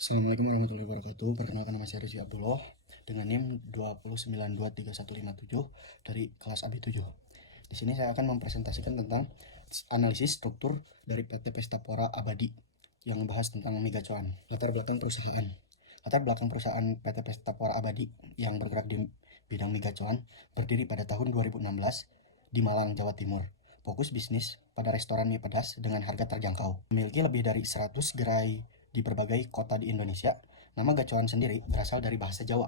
Assalamualaikum warahmatullahi wabarakatuh. Perkenalkan, nama saya Rizky Abdullah dengan NIM 2092357 dari kelas AB7. Di sini saya akan mempresentasikan tentang analisis struktur dari PT Pestapora Abadi yang membahas tentang megacuan. Latar belakang perusahaan. Latar belakang perusahaan PT Pestapora Abadi yang bergerak di bidang megacuan berdiri pada tahun 2016 di Malang, Jawa Timur. Fokus bisnis pada restoran mie pedas dengan harga terjangkau. Memiliki lebih dari 100 gerai di berbagai kota di Indonesia. Nama gacuan sendiri berasal dari bahasa Jawa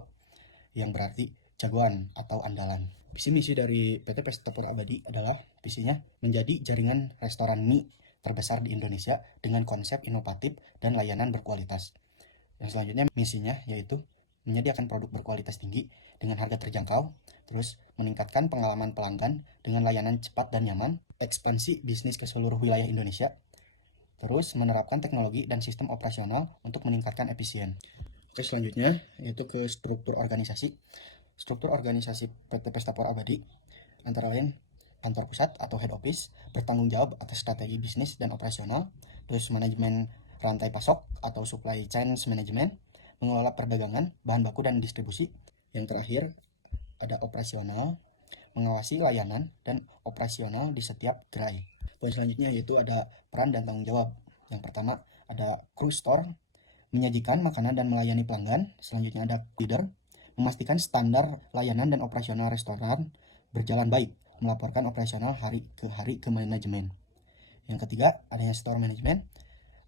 yang berarti jagoan atau andalan. Visi misi dari PT Pestapora Abadi adalah visinya menjadi jaringan restoran mie terbesar di Indonesia dengan konsep inovatif dan layanan berkualitas. Yang selanjutnya misinya yaitu menyediakan produk berkualitas tinggi dengan harga terjangkau, terus meningkatkan pengalaman pelanggan dengan layanan cepat dan nyaman, ekspansi bisnis ke seluruh wilayah Indonesia, terus menerapkan teknologi dan sistem operasional untuk meningkatkan efisien. Oke, selanjutnya yaitu ke struktur organisasi. Struktur organisasi PT Pestapora Abadi antara lain kantor pusat atau head office bertanggung jawab atas strategi bisnis dan operasional, terus manajemen rantai pasok atau supply chain management, mengelola perdagangan, bahan baku dan distribusi. Yang terakhir ada operasional, mengawasi layanan dan operasional di setiap gerai. Poin selanjutnya yaitu ada peran dan tanggung jawab. Yang pertama ada crew store, menyajikan makanan dan melayani pelanggan. Selanjutnya ada leader, memastikan standar layanan dan operasional restoran berjalan baik, melaporkan operasional hari ke manajemen. Yang ketiga adanya store management,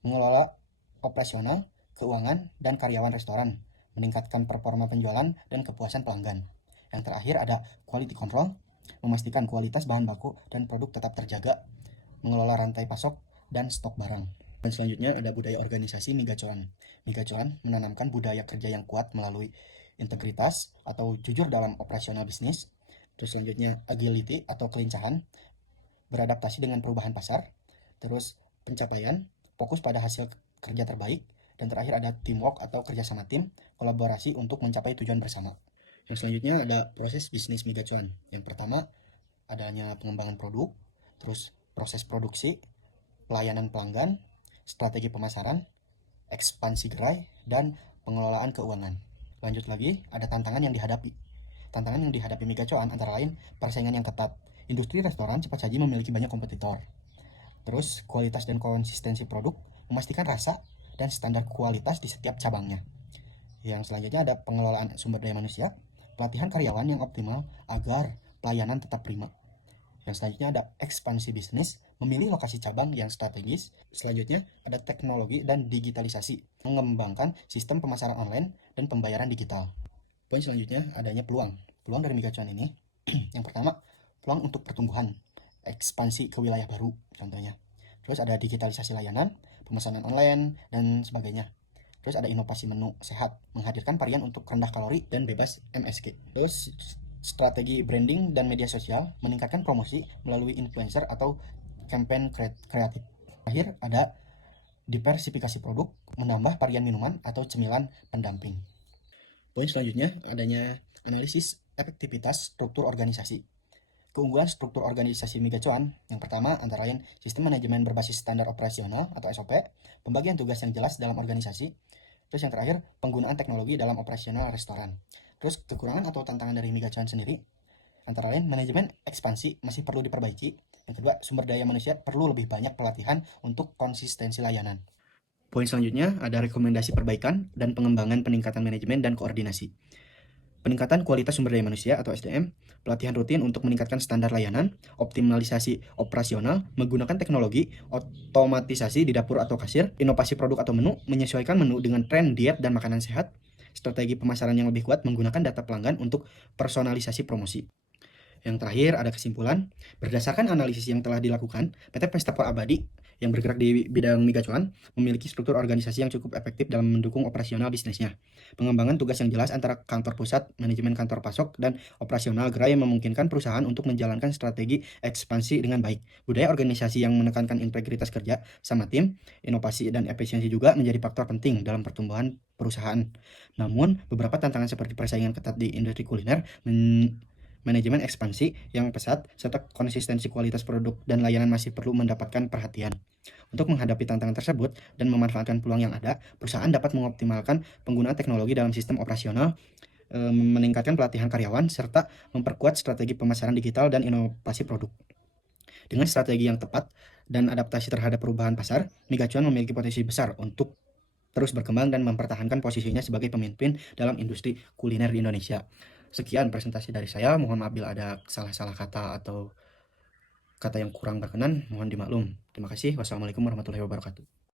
mengelola operasional, keuangan, dan karyawan restoran, meningkatkan performa penjualan dan kepuasan pelanggan. Yang terakhir ada quality control, memastikan kualitas bahan baku dan produk tetap terjaga, mengelola rantai pasok dan stok barang. Dan selanjutnya ada budaya organisasi Migacuan. Migacuan menanamkan budaya kerja yang kuat melalui integritas atau jujur dalam operasional bisnis. Terus selanjutnya agility atau kelincahan, beradaptasi dengan perubahan pasar. Terus pencapaian, fokus pada hasil kerja terbaik. Dan terakhir ada teamwork atau kerjasama tim, kolaborasi untuk mencapai tujuan bersama. Yang selanjutnya ada proses bisnis Migacuan. Yang pertama adanya pengembangan produk, terus proses produksi, pelayanan pelanggan, strategi pemasaran, ekspansi gerai, dan pengelolaan keuangan. Lanjut lagi, ada tantangan yang dihadapi. Tantangan yang dihadapi Migacuan antara lain persaingan yang ketat. Industri restoran cepat saji memiliki banyak kompetitor. Terus kualitas dan konsistensi produk, memastikan rasa dan standar kualitas di setiap cabangnya. Yang selanjutnya ada pengelolaan sumber daya manusia, pelatihan karyawan yang optimal agar pelayanan tetap prima. Yang selanjutnya ada ekspansi bisnis, memilih lokasi cabang yang strategis. Selanjutnya ada teknologi dan digitalisasi, mengembangkan sistem pemasaran online dan pembayaran digital. Poin selanjutnya adanya peluang. Peluang dari Migacuan ini, yang pertama, peluang untuk pertumbuhan, ekspansi ke wilayah baru contohnya. Terus ada digitalisasi layanan, pemesanan online, dan sebagainya. Terus ada inovasi menu sehat, menghadirkan varian untuk rendah kalori dan bebas MSG. Terus strategi branding dan media sosial, meningkatkan promosi melalui influencer atau campaign kreatif. Terakhir ada diversifikasi produk, menambah varian minuman atau cemilan pendamping. Poin selanjutnya adanya analisis efektivitas struktur organisasi. Keunggulan struktur organisasi Migacuan yang pertama antara lain sistem manajemen berbasis standar operasional atau SOP, pembagian tugas yang jelas dalam organisasi. Terus yang terakhir penggunaan teknologi dalam operasional restoran. Terus kekurangan atau tantangan dari Migacuan sendiri antara lain manajemen ekspansi masih perlu diperbaiki. Yang kedua sumber daya manusia perlu lebih banyak pelatihan untuk konsistensi layanan. Poin selanjutnya ada rekomendasi perbaikan dan pengembangan peningkatan manajemen dan koordinasi. Peningkatan kualitas sumber daya manusia atau SDM, pelatihan rutin untuk meningkatkan standar layanan, optimalisasi operasional, menggunakan teknologi, otomatisasi di dapur atau kasir, inovasi produk atau menu, menyesuaikan menu dengan tren diet dan makanan sehat, strategi pemasaran yang lebih kuat menggunakan data pelanggan untuk personalisasi promosi. Yang terakhir ada kesimpulan, berdasarkan analisis yang telah dilakukan, PT Pestapora Abadi yang bergerak di bidang migacuan memiliki struktur organisasi yang cukup efektif dalam mendukung operasional bisnisnya. Pengembangan tugas yang jelas antara kantor pusat, manajemen kantor pasok, dan operasional gerai yang memungkinkan perusahaan untuk menjalankan strategi ekspansi dengan baik. Budaya organisasi yang menekankan integritas kerja sama tim, inovasi dan efisiensi juga menjadi faktor penting dalam pertumbuhan perusahaan. Namun, beberapa tantangan seperti persaingan ketat di industri kuliner manajemen ekspansi yang pesat, serta konsistensi kualitas produk dan layanan masih perlu mendapatkan perhatian. Untuk menghadapi tantangan tersebut dan memanfaatkan peluang yang ada, perusahaan dapat mengoptimalkan penggunaan teknologi dalam sistem operasional, meningkatkan pelatihan karyawan, serta memperkuat strategi pemasaran digital dan inovasi produk. Dengan strategi yang tepat dan adaptasi terhadap perubahan pasar, Migacuan memiliki potensi besar untuk terus berkembang dan mempertahankan posisinya sebagai pemimpin dalam industri kuliner di Indonesia. Sekian presentasi dari saya, mohon maaf bila ada salah-salah kata atau kata yang kurang berkenan, mohon dimaklum. Terima kasih. Wassalamualaikum warahmatullahi wabarakatuh.